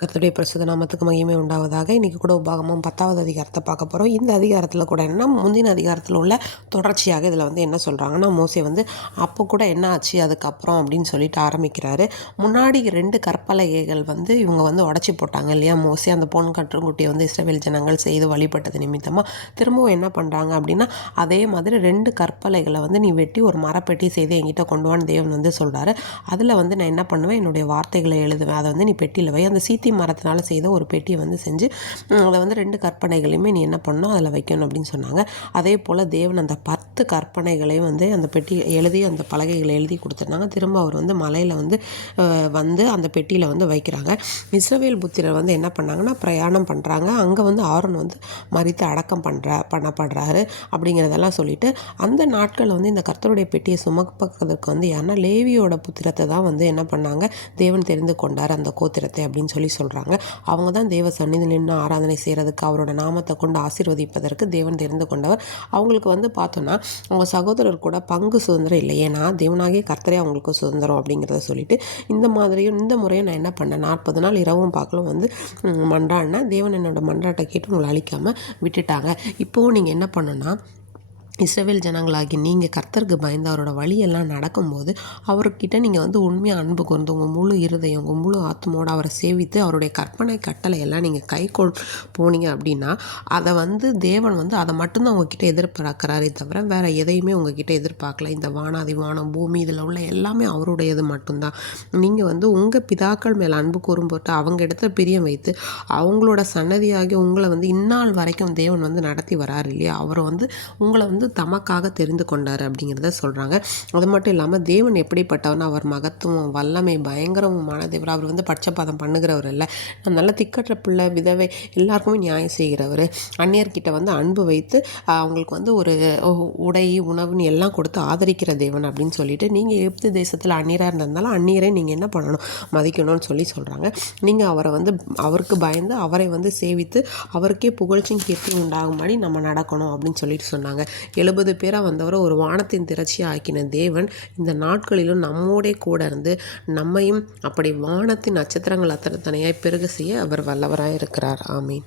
கர்த்தருடைய பரிசுத்த நாமத்துக்கு மகிமை உண்டாவதாக. இன்றைக்கி கூட உபாகமம் 10வது அதிகாரத்தை பார்க்க போகிறோம். இந்த அதிகாரத்தில் கூட என்ன முந்தின அதிகாரத்தில் உள்ள தொடர்ச்சியாக இதில் வந்து என்ன சொல்கிறாங்கன்னா, மோசே வந்து அப்போ கூட என்ன ஆச்சு அதுக்கப்புறம் அப்படின்னு சொல்லிட்டு ஆரம்பிக்கிறாரு. முன்னாடி 2 கற்பலகைகள் வந்து இவங்க வந்து உடச்சி போட்டாங்க இல்லையா. மோசே அந்த பொன் கன்றுக்குட்டியை வந்து இஸ்ரவேல் ஜனங்கள் செய்து வழிபட்டது நிமித்தமாக திரும்பவும் என்ன பண்ணுறாங்க அப்படின்னா, அதே மாதிரி 2 கற்பலைகளை வந்து நீ வெட்டி ஒரு மரப்பெட்டி செய்து என்கிட்ட கொண்டு வான்னு தேவன் வந்து சொல்கிறாரு. அதில் வந்து நான் என்ன பண்ணுவேன், என்னுடைய வார்த்தைகளை எழுதுவேன். அதை வந்து நீ பெட்டியில் வை. அந்த சீத்தி மரத்தினால செய்த ஒரு பெட்டியை வந்து செஞ்சு அதை வந்து 2 கற்பனைகளையுமே நீ என்ன பண்ணணும், அதில் வைக்கணும் அப்படின்னு சொன்னாங்க. அதே போல் தேவன் அந்த 10 கற்பனைகளையும் வந்து அந்த பெட்டி எழுதி அந்த பலகைகளை எழுதி கொடுத்துருந்தாங்க. திரும்ப அவர் வந்து மலையில் வந்து அந்த பெட்டியில் வந்து வைக்கிறாங்க. இஸ்ரவேல் புத்திரர் வந்து என்ன பண்ணாங்கன்னா பிரயாணம் பண்ணுறாங்க. அங்கே வந்து ஆரோன் வந்து மரித்து அடக்கம் பண்ணப்படுறாரு அப்படிங்கிறதெல்லாம் சொல்லிட்டு, அந்த நாட்களில் வந்து இந்த கர்த்தருடைய பெட்டியை சுமப்பதற்கு வந்து யாருன்னா லேவியோட புத்திரத்தை தான் வந்து என்ன பண்ணாங்க, தேவன் தெரிந்து கொண்டார் அந்த கோத்திரத்தை அப்படின்னு சொல்கிறாங்க. அவங்க தான் தேவ சந்நிதியில் நின்று ஆராதனை செய்கிறதுக்கு, அவரோட நாமத்தை கொண்டு ஆசீர்வதிப்பதற்கு தேவன் தெரிந்து கொண்டவர். அவங்களுக்கு வந்து பார்த்தோன்னா அவங்க சகோதரர் கூட பங்கு சுதந்திரம் இல்லை. ஏன்னா தேவனாகிய கர்த்தரே அவங்களுக்கு சுதந்திரம் அப்படிங்கிறத சொல்லிட்டு, இந்த முறையும் நான் என்ன பண்ணேன், 40 நாள் இரவும் பார்க்கலாம் வந்து மன்றாடினேன். தேவன் என்னோட மன்றாட்டை கேட்டு உங்களை அழிக்காமல் விட்டுட்டாங்க. இப்போவும் நீங்கள் என்ன பண்ணணும்னா, இஸ்ரவேல் ஜனங்களாகி நீங்கள் கர்த்தருக்கு பயந்து அவரோட வழியெல்லாம் நடக்கும்போது அவர்கிட்ட நீங்கள் வந்து உண்மையாக அன்பு கொண்டு உங்கள் முழு இருதயம் உங்கள் முழு ஆத்மோடு அவரை சேவித்து அவருடைய கற்பனை கட்டளை எல்லாம் நீங்கள் போனீங்க அப்படின்னா, அதை வந்து தேவன் வந்து அதை மட்டும்தான் உங்ககிட்ட எதிர்பார்க்குறாரே தவிர வேறு எதையுமே உங்ககிட்ட எதிர்பார்க்கல. இந்த வானாதி வானம் பூமி இதில் உள்ள எல்லாமே அவருடையது மட்டும்தான். நீங்கள் வந்து உங்கள் பிதாக்கள் மேலே அன்பு கூறும்போட்டு அவங்க இடத்துல பிரியம் வைத்து அவங்களோட சன்னதியாகி உங்களை வந்து இந்நாள் வரைக்கும் தேவன் வந்து நடத்தி வராரு இல்லையா. அவரை வந்து உங்களை வந்து தமக்காக தெரிந்து கொண்டார் அப்படிங்கிறத சொல்கிறாங்க. அது மட்டும் இல்லாமல் தேவன் எப்படிப்பட்டவர்னா, அவர் மகத்துவம் வல்லமை பயங்கரமான தேவர். அவர் வந்து பட்சபாதம் பண்ணுகிறவர் இல்லை. நல்ல திக்கற்ற பிள்ளை விதவை எல்லாருக்குமே நியாயம் செய்கிறவர். அந்நியர்கிட்ட வந்து அன்பு வைத்து அவங்களுக்கு வந்து ஒரு உடை உணவுன்னு எல்லாம் கொடுத்து ஆதரிக்கிற தேவன் அப்படின்னு சொல்லிட்டு, நீங்கள் எகிப்து தேசத்தில் அந்நியராக இருந்திருந்தாலும் அந்நியரை நீங்கள் என்ன பண்ணணும், மதிக்கணும்னு சொல்கிறாங்க. நீங்கள் அவரை வந்து அவருக்கு பயந்து அவரை வந்து சேவித்து அவருக்கே புகழ்ச்சியும் கீர்த்தியும் உண்டாகும்படி நம்ம நடக்கணும் அப்படின்னு சொல்லிட்டு சொன்னாங்க. 70 பேராக வந்தவரை ஒரு வானத்தின் திரட்சியாக ஆக்கின தேவன் இந்த நாட்களிலும் நம்மோடே கூட இருந்து நம்மையும் அப்படி வானத்தின் நட்சத்திரங்கள் அத்தனையாய் பெருக செய்ய அவர் வல்லவராக இருக்கிறார். ஆமீன்.